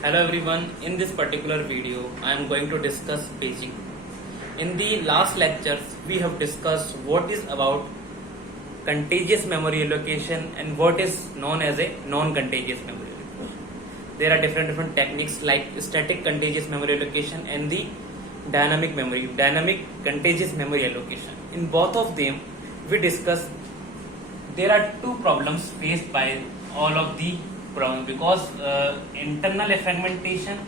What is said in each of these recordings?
Hello everyone, in this particular video I am going to discuss paging. In the last lectures we have discussed what is about contagious memory allocation and what is known as a non-contagious memory allocation. There are different techniques like static contagious memory allocation and the dynamic contagious memory allocation. In both of them we discuss there are two problems faced by all of the problem because internal fragmentation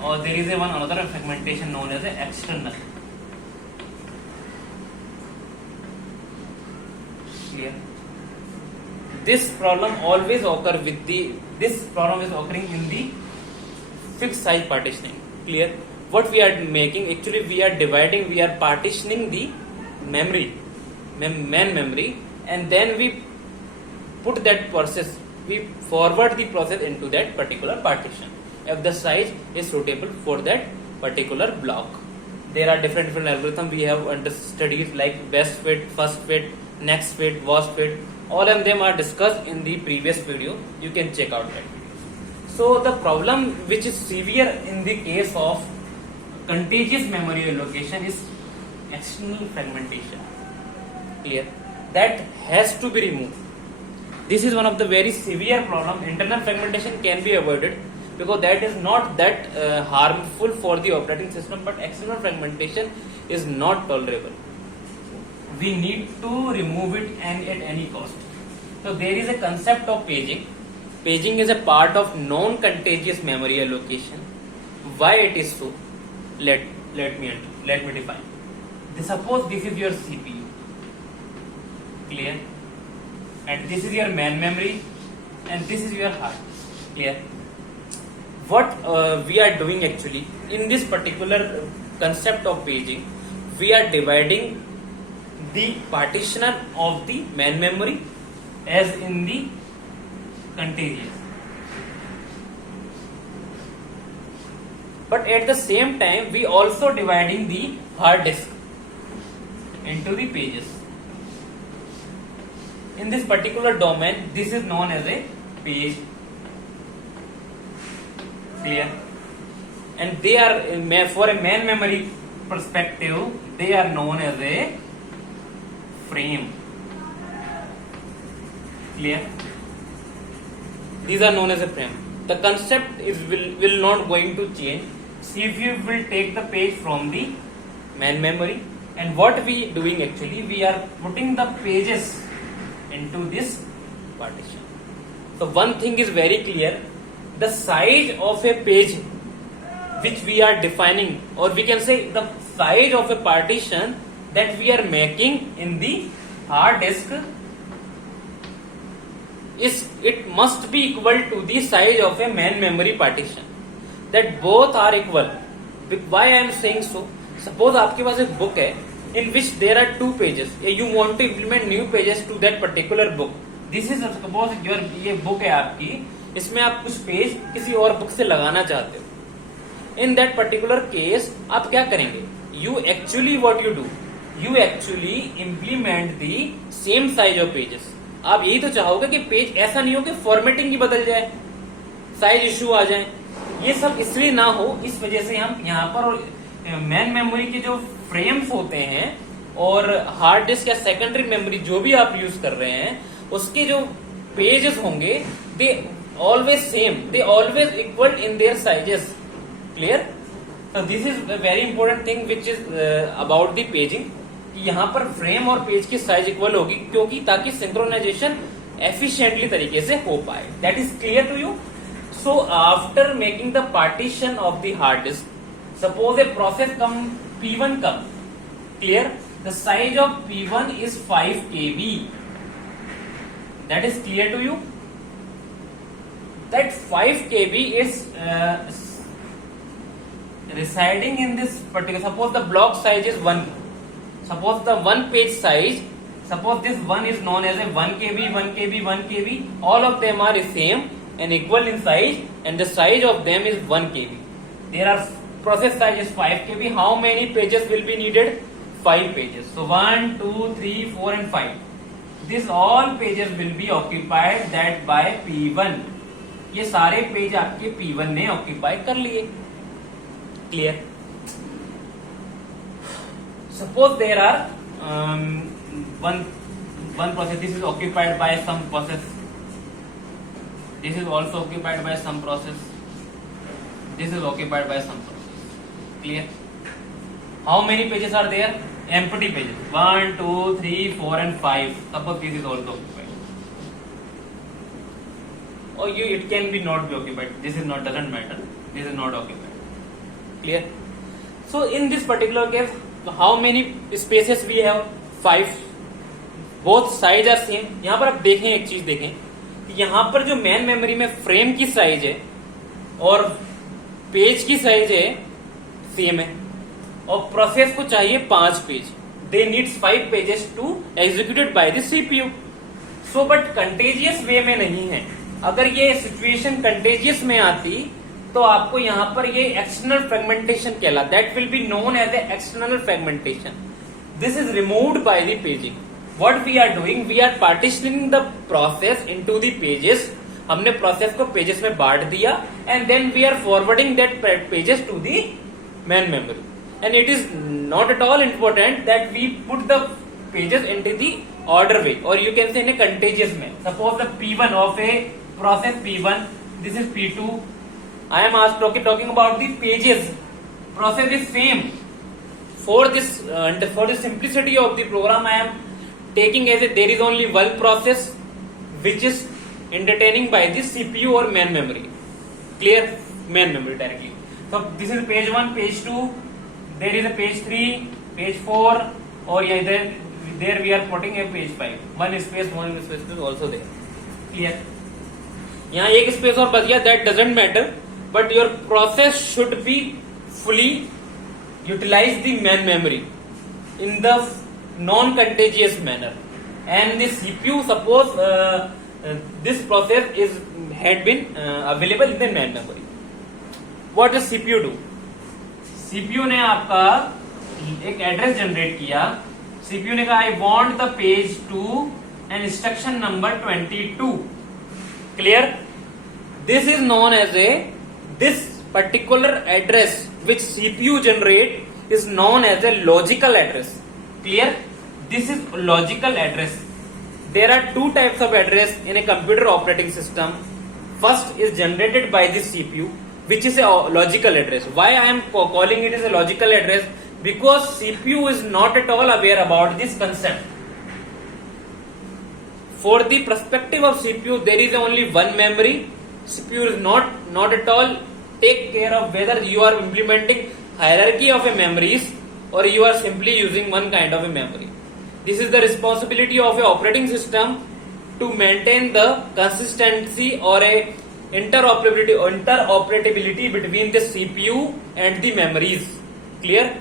or there is one another fragmentation known as external. Clear? This problem always occur with this problem is occurring in the fixed size partitioning. Clear? What we are making, actually we are partitioning the memory, main memory, and then we put that process, we forward the process into that particular partition if the size is suitable for that particular block. There are different algorithms we have studied like best fit, first fit, next fit, worst fit. All of them are discussed in the previous video. You can check out that. So the problem which is severe in the case of contagious memory allocation is external fragmentation. Clear? That has to be removed. This is one of the very severe problem. Internal fragmentation can be avoided because that is not that harmful for the operating system, but external fragmentation is not tolerable. We need to remove it and at any cost. So there is a concept of paging. Paging is a part of non-contagious memory allocation. Why it is so? Let me define. Suppose this is your CPU. Clear? And this is your main memory and this is your hard disk. Clear? What we are doing actually in this particular concept of paging, we are dividing the partitioner of the main memory as in the contagious. But at the same time we also dividing the hard disk into the pages. In this particular domain, this is known as a page. Clear? And they are, for a main memory perspective, they are known as a frame. Clear? These are known as a frame. The concept is will not going to change. CPU will take the page from the main memory, and what we doing actually, we are putting the pages into this partition. So one thing is very clear, the size of a page which we are defining, or we can say the size of a partition that we are making in the hard disk, it must be equal to the size of a main memory partition. That both are equal. Why I am saying so? Suppose आपके पास एक book है in which there are two pages. You want to implement new pages to that particular book. This is suppose your ये book है आपकी, इसमें आप कुछ page किसी और book से लगाना चाहते हो. In that particular case आप क्या करेंगे? You actually what you do? You actually implement the same size of pages. आप यही तो चाहोगे कि पेज ऐसा नहीं हो कि फॉर्मेटिंग ही बदल जाए, साइज इश्यू आ जाए. ये सब इसलिए ना हो, इस वजह से हम यहाँ पर मेन मेमोरी के जो फ्रेम्स होते हैं और हार्ड डिस्क या सेकेंडरी मेमोरी जो भी आप यूज कर रहे हैं, उसके जो पेजेस होंगे they always same, they always equal in their sizes. Clear? So this is a very important thing which is about the paging, कि यहाँ पर फ्रेम और पेज की साइज इक्वल होगी, क्योंकि ताकि सिंक्रोनाइजेशन एफिशिएंटली तरीके से हो पाए. That is clear to you? So after making the partition of the hard disk, suppose a process P1 come. Clear? The size of P1 is 5 KB. That is clear to you? That 5 KB is residing in this particular, suppose the block size is 1. Suppose the one page size, suppose this one is known as a 1 KB, 1 KB, 1 KB. All of them are the same and equal in size, and the size of them is 1 KB. There are process size is 5 KB. How many pages will be needed? 5 pages. So 1, 2, 3, 4 and 5. This all pages will be occupied that bye P1. ये सारे page आपके P1 ने occupy कर लिए. Clear? Suppose there are one process. This is occupied by some process. This is also occupied by some process. This is occupied by some process. Clear? How many pages are there? Empty pages. 1, 2, 3, 4 and 5. Suppose this is also occupied. Or it can be not be occupied. This is not, doesn't matter. This is not occupied. Clear? So in this particular case, how many spaces we have? 5. Both size are same. यहाँ पर आप देखें, एक चीज देखें, यहाँ पर जो मेन मेमोरी में फ्रेम की साइज है और पेज की साइज है सेम है, और प्रोसेस को चाहिए 5 page. They needs 5 pages to executed by the CPU. So but contiguous way में नहीं है. अगर ये सिचुएशन कंटेजियस में आती तो आपको यहाँ पर ये एक्सटर्नल फ्रेगमेंटेशन कहला. That will be known as a external fragmentation. This is removed by the paging. What we are doing, we are partitioning the process into the pages. हमने प्रोसेस को पेजेस में बांट दिया and then we are forwarding that pages to the main memory. And it is not at all important that we put the pages into the order way, or you can say in a contiguous way. Suppose the P1 of a process P1, this is P2. I am talking about the pages. Process is same. For this simplicity of the program, I am taking as a there is only one process which is entertaining by the CPU or main memory. Clear? Main memory directly. So this is page 1, page 2. There is a page 3, page 4, or there we are putting a page 5. One space is also there. Clear? यहाँ एक space और बच गया. That doesn't matter. But your process should be fully utilize the main memory in the non-contagious manner. And the CPU, suppose this process had been available in the main memory. What does CPU do? CPU ने आपका एक address generate किया. CPU ने कहा I want the page to an instruction number 22. Clear? This is known as this particular address which CPU generate is known as a logical address. Clear? This is logical address. There are 2 types of address in a computer operating system. First is generated by the CPU, which is a logical address. Why I am calling it as a logical address? Because CPU is not at all aware about this concept. For the perspective of CPU, there is only one memory. CPU is not at all take care of whether you are implementing hierarchy of a memories or you are simply using one kind of a memory. This is the responsibility of a operating system to maintain the consistency or a interoperability between the CPU and the memories. Clear?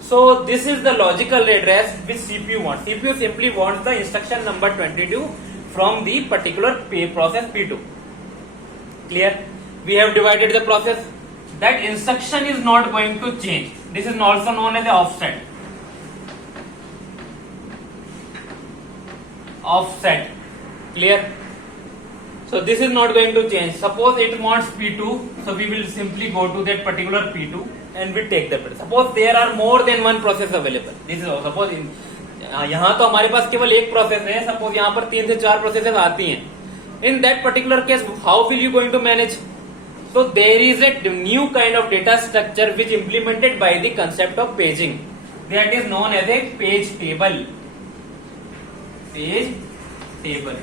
So this is the logical address which CPU wants. CPU simply wants the instruction number 22 from the particular process P2. Clear? We have divided the process. That instruction is not going to change. This is also known as the offset. Offset. Clear? So this is not going to change. Suppose it wants P2, so we will simply go to that particular P2 and we take the process. Suppose there are more than one process available. This is suppose यहाँ तो हमारे पास केवल एक process है. Suppose यहाँ पर 3 से 4 processes आती हैं. In that particular case, how will you going to manage? So there is a new kind of data structure which implemented by the concept of paging. That is known as a page table. Page table.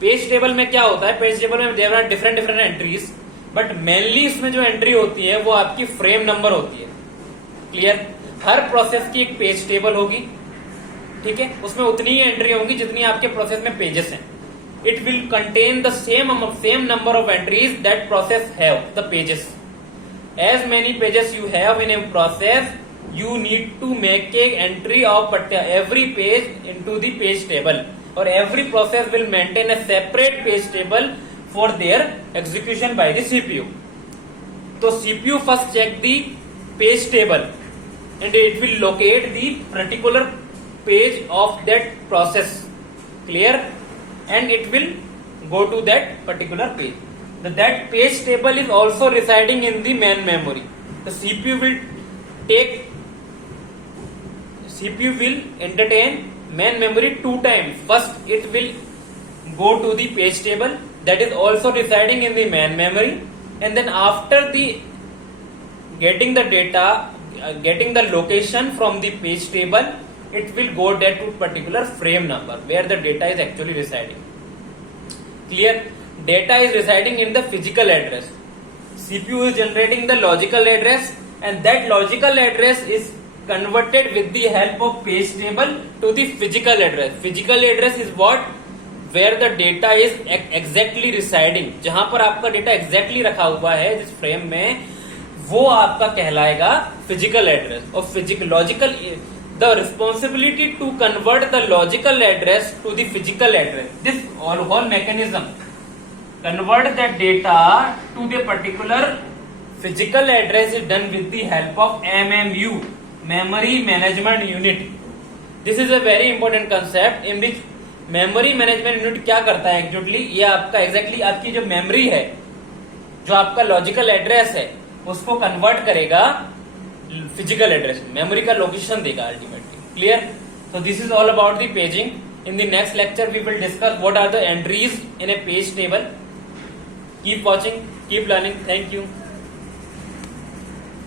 Page table में क्या होता है? Page table में there are different entries, but mainly इसमें जो entry होती है वो आपकी फ्रेम नंबर होती है. क्लियर? हर प्रोसेस की एक पेज टेबल होगी. ठीक है? उसमें उतनी ही एंट्री होंगी जितनी आपके प्रोसेस में पेजेस हैं. It will contain the same number of entries that process have the pages. As many pages you have in a process, you need to make an entry of every page into the page table, or every process will maintain a separate page table for their execution by the CPU. So CPU first check the page table and it will locate the particular page of that process. Clear? And it will go to that particular page. That page table is also residing in the main memory. The CPU will entertain main memory two times. First, it will go to the page table that is also residing in the main memory, and then after the getting the data, getting the location from the page table, it will go there to particular frame number where the data is actually residing. Clear? Data is residing in the physical address. CPU is generating the logical address, and that logical address is converted with the help of page table to the physical address. Physical address is what? Where the data is exactly residing. जहां पर आपका data exactly रखा हुआ है जिस frame में, वो आपका कहलाएगा physical address. और logical, the responsibility to convert the logical address to the physical address. This whole mechanism convert the data to the particular physical address is done with the help of MMU, Memory Management Unit. This is a very important concept in which memory management unit क्या करता है actually, ये आपका exactly आपकी जो memory है, जो आपका लॉजिकल एड्रेस है, उसको कन्वर्ट करेगा फिजिकल एड्रेस, मेमोरी का लोकेशन देगा ultimately. Clear? So this is all about the paging. In the next lecture we will discuss what are the entries in a page table. Keep watching, keep learning. Thank you.